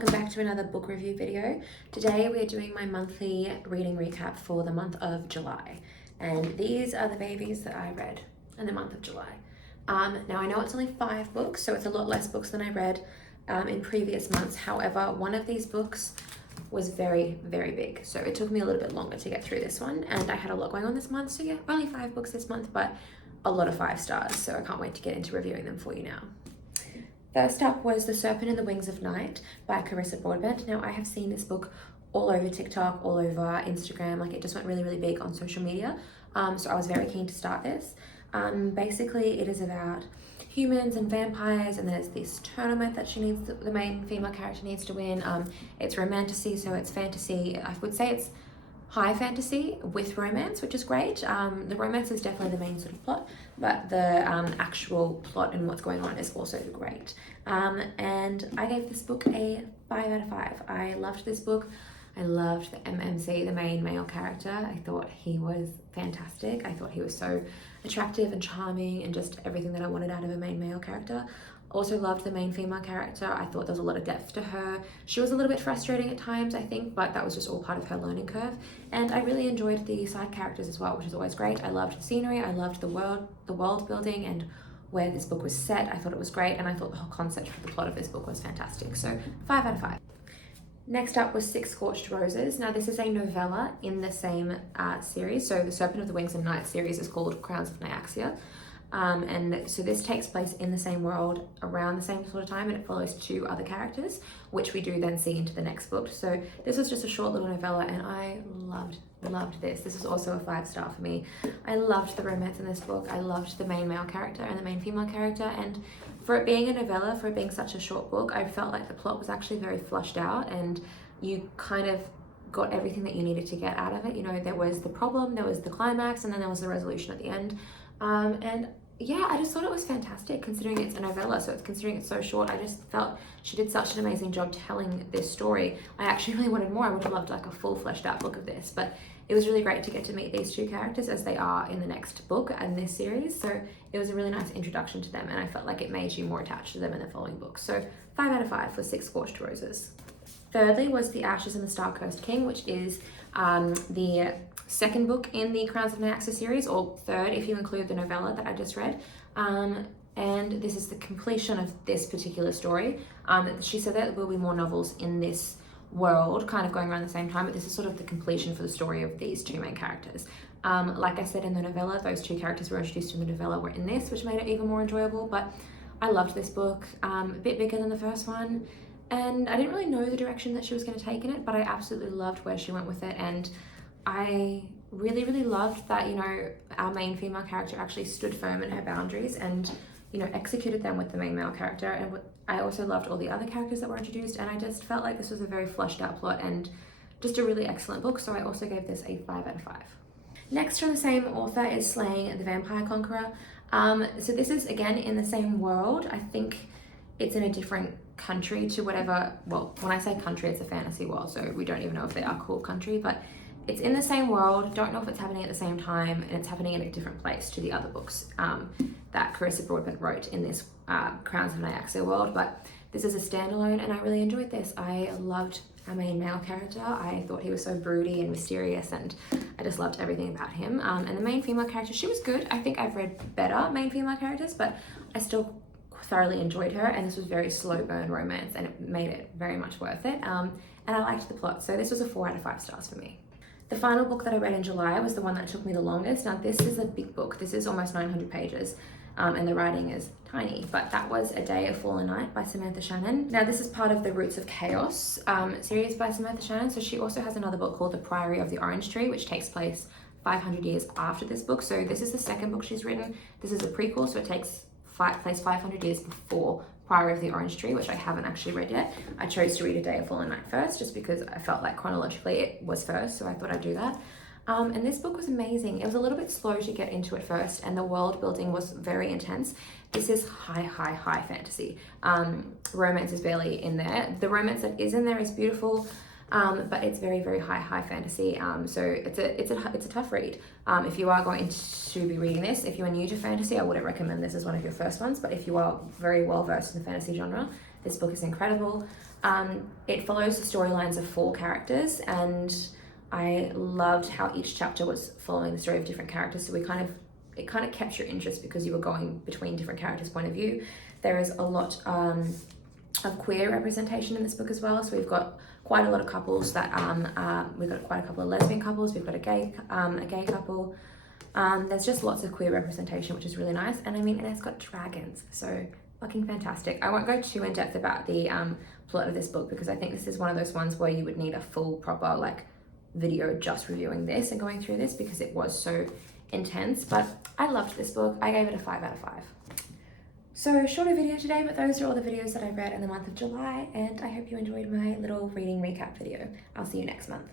welcome back to another book review video. Today we are doing my monthly reading recap for the month of July. And these are the babies that I read in the month of July. Now I know it's only 5 books, so it's a lot less books than I read in previous months. However, one of these books was very, very big. So it took me a little bit longer to get through this one. And I had a lot going on this month. So yeah, only 5 books this month, but a lot of 5 stars. So I can't wait to get into reviewing them for you now. First up was The Serpent and the Wings of Night by Carissa Broadbent. Now I have seen this book all over TikTok, all over Instagram, like it just went really, really big on social media. So I was very keen to start this. Basically it is about humans and vampires, and there's this tournament that the main female character needs to win. It's romantasy, so it's fantasy. I would say it's high fantasy with romance, which is great. The romance is definitely the main sort of plot, but the actual plot and what's going on is also great. And I gave this book a 5 out of 5. I loved this book. I loved the MMC, the main male character. I thought he was fantastic. I thought he was so attractive and charming and just everything that I wanted out of a main male character. Also loved the main female character. I thought there was a lot of depth to her. She was a little bit frustrating at times, I think, but that was just all part of her learning curve. And I really enjoyed the side characters as well, which is always great. I loved the scenery. I loved the world building and where this book was set. I thought it was great, and I thought the whole concept for the plot of this book was fantastic. So 5 out of 5. Next up was 6 Scorched Roses. Now this is a novella in the same series. So the Serpent of the Wings of Night series is called Crowns of Nyaxia. And so this takes place in the same world around the same sort of time, and it follows 2 other characters, which we do then see into the next book. So this was just a short little novella, and I loved this. This was also a 5-star for me. I loved the romance in this book. I loved the main male character and the main female character, and for it being a novella, for it being such a short book, I felt like the plot was actually very flushed out, and you kind of got everything that you needed to get out of it. You know, there was the problem, there was the climax, and then there was the resolution at the end. And yeah, I just thought it was fantastic considering it's a novella, considering it's so short. I just felt she did such an amazing job telling this story. I actually really wanted more. I would have loved like a full fleshed out book of this, but it was really great to get to meet these 2 characters as they are in the next book and this series. So it was a really nice introduction to them, and I felt like it made you more attached to them in the following books. So 5 out of 5 for 6 Scorched Roses. Thirdly was The Ashes and the Star-Cursed King, which is the second book in the Crowns of Nyaxia series, or third if you include the novella that I just read. And this is the completion of this particular story. She said that there will be more novels in this world kind of going around the same time, but this is sort of the completion for the story of these 2 main characters. Like I said in the novella, those 2 characters were introduced in the novella were in this, which made it even more enjoyable. But I loved this book, a bit bigger than the first one, and I didn't really know the direction that she was going to take in it, but I absolutely loved where she went with it. And I really, really loved that, you know, our main female character actually stood firm in her boundaries and, you know, executed them with the main male character. And I also loved all the other characters that were introduced, and I just felt like this was a very fleshed out plot and just a really excellent book. So I also gave this a 5 out of 5. Next from the same author is Slaying the Vampire Conqueror. So this is again in the same world. I think it's in a different country to whatever, well, when I say country, it's a fantasy world, so we don't even know if they are called country, but it's in the same world. Don't know if it's happening at the same time, and it's happening in a different place to the other books that Carissa Broadbent wrote in this Crowns of Nyaxia world. But this is a standalone, and I really enjoyed this. I loved our main male character. I thought he was so broody and mysterious, and I just loved everything about him. And the main female character, she was good. I think I've read better main female characters, but I still thoroughly enjoyed her, and this was very slow burn romance, and it made it very much worth it. And I liked the plot, so this was a 4 out of 5 stars for me. The final book that I read in July was the one that took me the longest. Now this is a big book. This is almost 900 pages, and the writing is tiny, but that was A Day of Fallen Night by Samantha Shannon. Now this is part of the Roots of Chaos series by Samantha Shannon. So she also has another book called The Priory of the Orange Tree, which takes place 500 years after this book. So this is the second book she's written. This is a prequel, so it takes place 500 years before Priory of the Orange Tree, which I haven't actually read yet. I chose to read A Day of Fallen Night first, just because I felt like chronologically it was first, so I thought I'd do that. And this book was amazing. It was a little bit slow to get into at first, and the world building was very intense. This is high fantasy. Romance is barely in there. The romance that is in there is beautiful, but it's very, very high fantasy. So it's a tough read. If you are going to be reading this, if you are new to fantasy, I wouldn't recommend this as one of your first ones, but if you are very well versed in the fantasy genre, This book is incredible. It follows the storylines of 4 characters, and I loved how each chapter was following the story of different characters. So it kind of kept your interest because you were going between different characters' point of view. There is a lot of queer representation in this book as well. So we've got quite a lot of couples that we've got quite a couple of lesbian couples. We've got a gay couple. There's just lots of queer representation, which is really nice. And I mean, and it's got dragons, so fucking fantastic. I won't go too in depth about the plot of this book because I think this is one of those ones where you would need a full proper like video just reviewing this and going through this because it was so intense. But I loved this book. I gave it a 5 out of 5. So shorter video today, but those are all the videos that I read in the month of July, and I hope you enjoyed my little reading recap video. I'll see you next month.